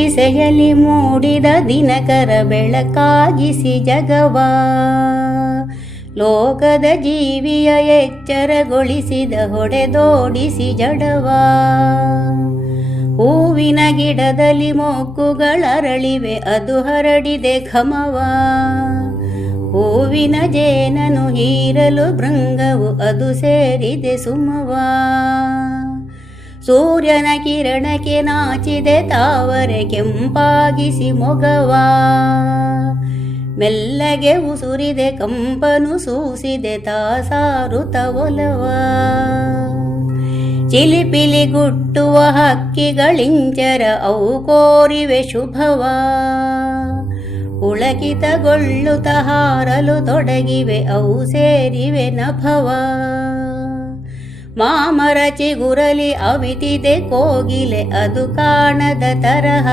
ದಿಸೆಯಲ್ಲಿ ಮೂಡಿದ ದಿನಕರ ಬೆಳಕಾಗಿಸಿ ಜಗವಾ, ಲೋಕದ ಜೀವಿಯ ಎಚ್ಚರಗೊಳಿಸಿದ ಹೊಡೆದೋಡಿಸಿ ಜಡವಾ. ಹೂವಿನ ಗಿಡದಲ್ಲಿ ಮೊಗ್ಗುಗಳರಳಿವೆ ಅದು ಹರಡಿದೆ ಘಮವಾ, ಹೂವಿನ ಜೇನನು ಹೀರಲು ಭೃಂಗವು ಅದು ಸೇರಿದೆ ಸುಮವಾ. ಸೂರ್ಯನ ಕಿರಣಕ್ಕೆ ನಾಚಿದೆ ತಾವರೆ ಕೆಂಪಾಗಿಸಿ ಮೊಗವಾ, ಮೆಲ್ಲಗೆ ಉಸುರಿದೆ ಕಂಪನು ಸೂಸಿದೆ ತಾಸಾರುತ ಒಲವಾ. ಚಿಲಿಪಿಲಿ ಗುಟ್ಟುವ ಹಕ್ಕಿಗಳಿಂಚರ ಅವು ಕೋರಿವೆ ಶುಭವಾ, ಪುಳಕಿತಗೊಳ್ಳುತ್ತ ಹಾರಲು ತೊಡಗಿವೆ ಅವು ಸೇರಿವೆ ನಭವಾ. ಮಾಮರ ಚಿಗುರಲಿ ಅವಿತಿದೆ ಕೋಗಿಲೆ ಅದು ಕಾಣದ ತರಹ,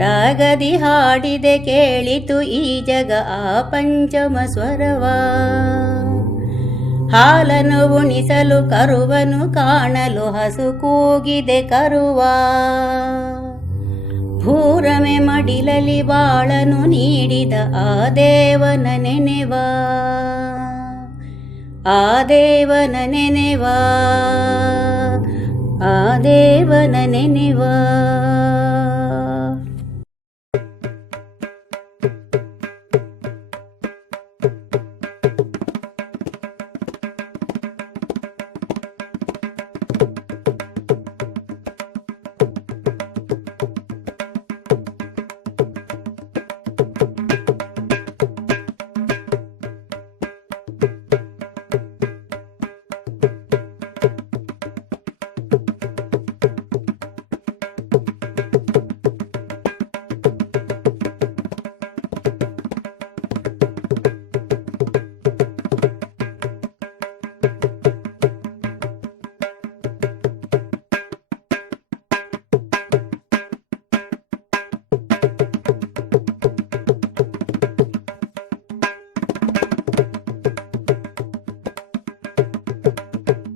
ರಾಗದಿ ಹಾಡಿದೆ ಕೇಳಿತು ಈ ಜಗ ಆ ಪಂಚಮ ಸ್ವರವಾ. ಹಾಲನ್ನು ಉಣಿಸಲು ಕರುವನು ಕಾಣಲು ಹಸು ಕೂಗಿದೆ ಕರುವಾ, ಭೂರಮೆ ಮಡಿಲಲಿ ಬಾಳನು ನೀಡಿದ ಆ ದೇವನ ನೆನೆವಾ, ಆ ದೇವನ ನೆನೆವಾ, ಆ ದೇವನ ನೆನೆ